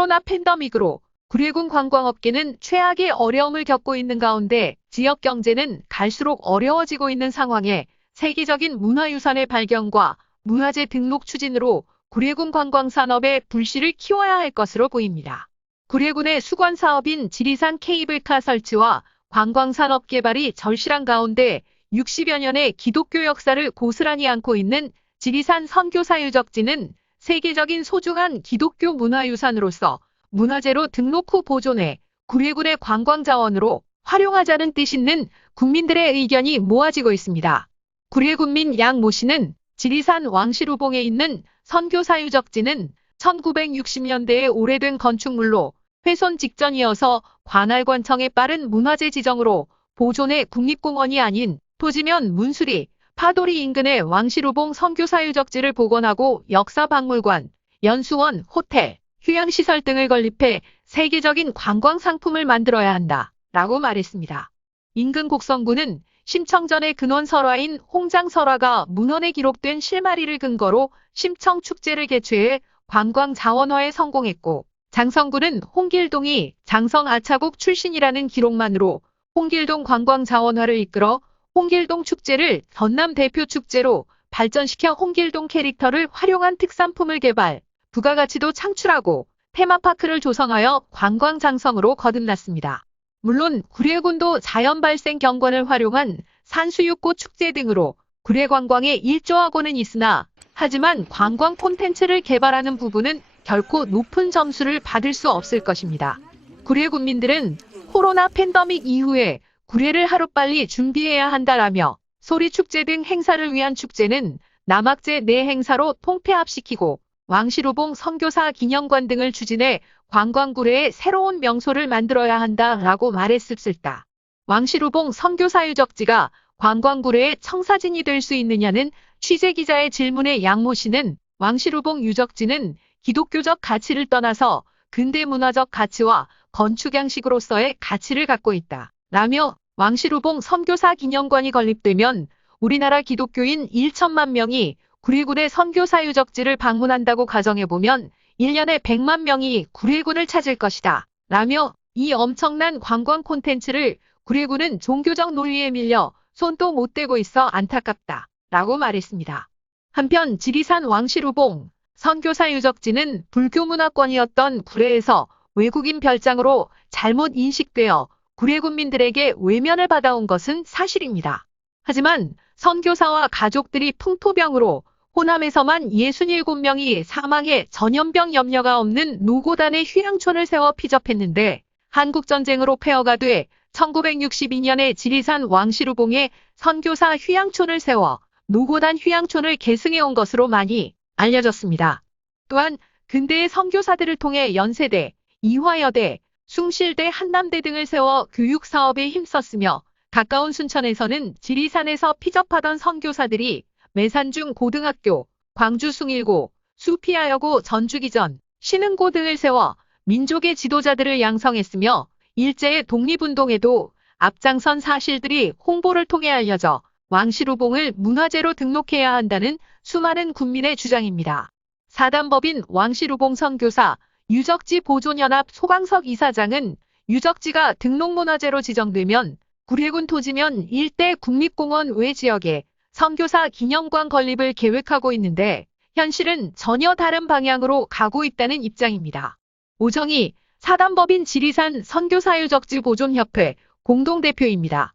코로나 팬데믹으로 구례군 관광업계는 최악의 어려움을 겪고 있는 가운데 지역 경제는 갈수록 어려워지고 있는 상황에 세계적인 문화유산의 발견과 문화재 등록 추진으로 구례군 관광산업의 불씨를 키워야 할 것으로 보입니다. 구례군의 수건사업인 지리산 케이블카 설치와 관광산업 개발이 절실한 가운데 60여 년의 기독교 역사를 고스란히 안고 있는 지리산 선교사유적지는 세계적인 소중한 기독교 문화유산으로서 문화재로 등록 후 보존해 구례군의 관광자원으로 활용하자는 뜻 있는 국민들의 의견이 모아지고 있습니다. 구례군민 양모 씨는 지리산 왕시루봉에 있는 선교사유적지는 1960년대에 오래된 건축물로 훼손 직전이어서 관할관청의 빠른 문화재 지정으로 보존해 국립공원이 아닌 토지면 문수리, 파도리 인근의 왕시루봉 선교사유적지를 복원하고 역사박물관, 연수원, 호텔, 휴양시설 등을 건립해 세계적인 관광상품을 만들어야 한다 라고 말했습니다. 인근 곡성군은 심청전의 근원설화인 홍장설화가 문헌에 기록된 실마리를 근거로 심청축제를 개최해 관광자원화에 성공했고, 장성군은 홍길동이 장성아차국 출신이라는 기록만으로 홍길동 관광자원화를 이끌어 홍길동 축제를 전남 대표 축제로 발전시켜 홍길동 캐릭터를 활용한 특산품을 개발, 부가가치도 창출하고 테마파크를 조성하여 관광장성으로 거듭났습니다. 물론 구례군도 자연발생 경관을 활용한 산수유꽃 축제 등으로 구례관광에 일조하고는 있으나 하지만 관광 콘텐츠를 개발하는 부분은 결코 높은 점수를 받을 수 없을 것입니다. 구례군민들은 코로나 팬데믹 이후에 구례를 하루빨리 준비해야 한다라며 소리축제 등 행사를 위한 축제는 남학제 내 행사로 통폐합시키고 왕시루봉 선교사 기념관 등을 추진해 관광구례의 새로운 명소를 만들어야 한다라고 말했습니다. 왕시루봉 선교사유적지가 관광구례의 청사진이 될 수 있느냐는 취재기자의 질문에 양모 씨는 왕시루봉 유적지는 기독교적 가치를 떠나서 근대문화적 가치와 건축양식으로서의 가치를 갖고 있다 라며 왕시루봉 선교사 기념관이 건립되면 우리나라 기독교인 1천만 명이 구례군의 선교사유적지를 방문한다고 가정해보면 1년에 100만 명이 구례군을 찾을 것이다 라며 이 엄청난 관광 콘텐츠를 구례군은 종교적 논리에 밀려 손도 못 대고 있어 안타깝다 라고 말했습니다. 한편 지리산 왕시루봉 선교사유적지는 불교문화권이었던 구례에서 외국인 별장으로 잘못 인식되어 구례군민들에게 외면을 받아온 것은 사실입니다. 하지만 선교사와 가족들이 풍토병으로 호남에서만 67명이 사망해 전염병 염려가 없는 노고단의 휴양촌을 세워 피접했는데 한국전쟁으로 폐허가 돼 1962년에 지리산 왕시루봉에 선교사 휴양촌을 세워 노고단 휴양촌을 계승해온 것으로 많이 알려졌습니다. 또한 근대의 선교사들을 통해 연세대, 이화여대, 숭실대, 한남대 등을 세워 교육사업에 힘썼으며 가까운 순천에서는 지리산에서 피접하던 선교사들이 매산중 고등학교, 광주 숭일고, 수피아여고, 전주기전, 신흥고 등을 세워 민족의 지도자들을 양성했으며 일제의 독립운동에도 앞장선 사실들이 홍보를 통해 알려져 왕시루봉을 문화재로 등록해야 한다는 수많은 군민의 주장입니다. 사단법인 왕시루봉 선교사 유적지 보존연합 소강석 이사장은 유적지가 등록문화재로 지정되면 구례군 토지면 일대 국립공원 외 지역에 선교사 기념관 건립을 계획하고 있는데 현실은 전혀 다른 방향으로 가고 있다는 입장입니다. 오정희 사단법인 지리산 선교사유적지 보존협회 공동대표입니다.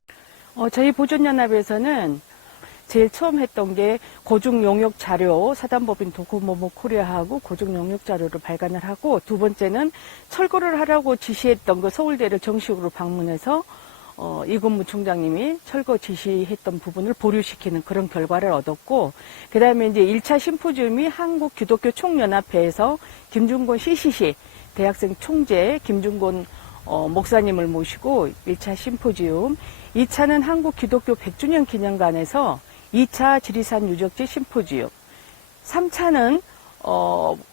저희 보존연합에서는 제일 처음 했던 게 고증용역 자료, 사단법인 도코모모 코리아하고 고증용역 자료를 발간을 하고, 두 번째는 철거를 하라고 지시했던 그 서울대를 정식으로 방문해서 이건무 총장님이 철거 지시했던 부분을 보류시키는 그런 결과를 얻었고, 그 다음에 이제 1차 심포지움이 한국기독교총연합회에서 김준곤 CCC 대학생 총재 김준곤 목사님을 모시고 1차 심포지움, 2차는 한국기독교 100주년 기념관에서 2차 지리산 유적지 심포지움, 3차는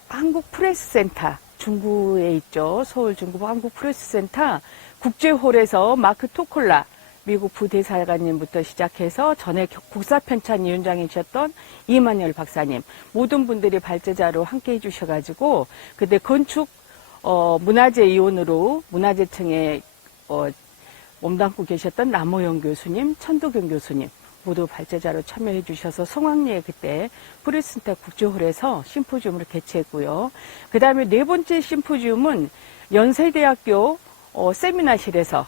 한국프레스센터, 중구에 있죠. 서울 중구 한국프레스센터 국제홀에서 마크 토콜라 미국 부대사관님부터 시작해서 전에 국사편찬위원장이셨던 이만열 박사님, 모든 분들이 발제자로 함께 해주셔가지고 그때 건축 문화재 이원으로 문화재청에 몸담고 계셨던 남호영 교수님, 천도경 교수님 모두 발제자로 참여해 주셔서 성황리에 그때 프리스타 국제홀에서 심포지움을 개최했고요. 그 다음에 네 번째 심포지움은 연세대학교 세미나실에서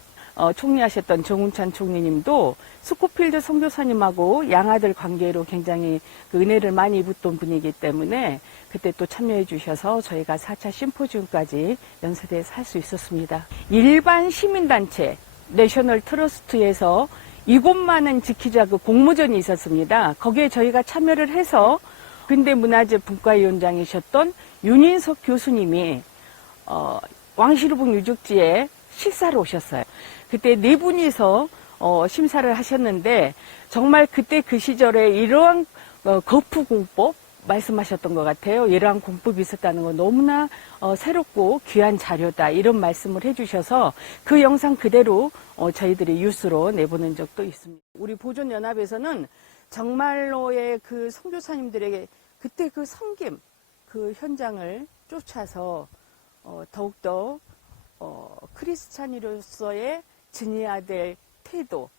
총리하셨던 정운찬 총리님도 스코필드 선교사님하고 양아들 관계로 굉장히 그 은혜를 많이 입었던 분이기 때문에 그때 또 참여해 주셔서 저희가 4차 심포지움까지 연세대에서 할 수 있었습니다. 일반 시민단체 내셔널 트러스트에서 이곳만은 지키자 그 공모전이 있었습니다. 거기에 저희가 참여를 해서 근대문화재 분과위원장이셨던 윤인석 교수님이 왕시루봉 유적지에 식사를 오셨어요. 그때 네 분이서 심사를 하셨는데 정말 그때 그 시절에 이러한 거푸공법 말씀하셨던 것 같아요. 이러한 공법이 있었다는 건 너무나 새롭고 귀한 자료다 이런 말씀을 해주셔서 그 영상 그대로 저희들이 뉴스로 내보낸 적도 있습니다. 우리 보존연합에서는 정말로의 그 선교사님들에게 그때 그 섬김 그 현장을 쫓아서 더욱더 크리스찬으로서의 지녀야 될 태도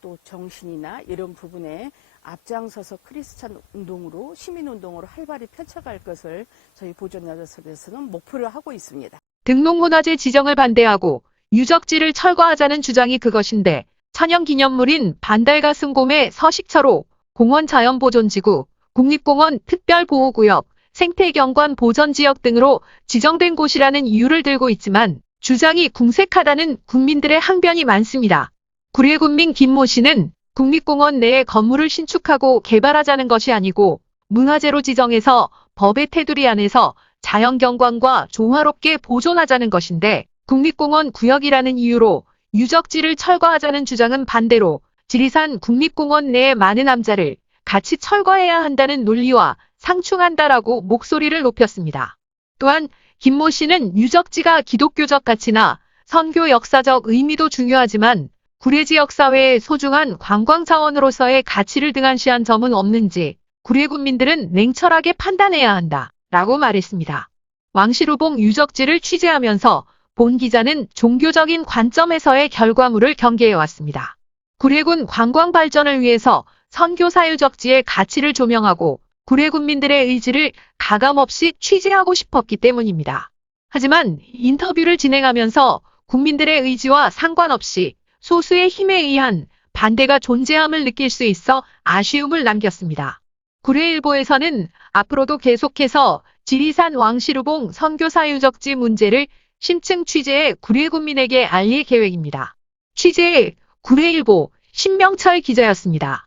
또 정신이나 이런 부분에 앞장서서 크리스찬 운동으로 시민운동으로 활발히 펼쳐갈 것을 저희 보존연합에서는 목표를 하고 있습니다. 등록문화재 지정을 반대하고 유적지를 철거하자는 주장이 그것인데 천연기념물인 반달가슴곰의 서식처로 공원자연보존지구, 국립공원 특별보호구역, 생태경관 보전지역 등으로 지정된 곳이라는 이유를 들고 있지만 주장이 궁색하다는 국민들의 항변이 많습니다. 구례군민 김모 씨는 국립공원 내에 건물을 신축하고 개발하자는 것이 아니고 문화재로 지정해서 법의 테두리 안에서 자연경관과 조화롭게 보존하자는 것인데 국립공원 구역이라는 이유로 유적지를 철거하자는 주장은 반대로 지리산 국립공원 내의 많은 암자를 같이 철거해야 한다는 논리와 상충한다라고 목소리를 높였습니다. 또한 김모 씨는 유적지가 기독교적 가치나 선교 역사적 의미도 중요하지만 구례지역사회의 소중한 관광자원으로서의 가치를 등한시한 점은 없는지 구례군민들은 냉철하게 판단해야 한다 라고 말했습니다. 왕시루봉 유적지를 취재하면서 본 기자는 종교적인 관점에서의 결과물을 경계해왔습니다. 구례군 관광 발전을 위해서 선교사유적지의 가치를 조명하고 구례군민들의 의지를 가감없이 취재하고 싶었기 때문입니다. 하지만 인터뷰를 진행하면서 국민들의 의지와 상관없이 소수의 힘에 의한 반대가 존재함을 느낄 수 있어 아쉬움을 남겼습니다. 구례일보에서는 앞으로도 계속해서 지리산 왕시루봉 선교사유적지 문제를 심층 취재해 구례군민에게 알릴 계획입니다. 취재해 구례일보 신명철 기자였습니다.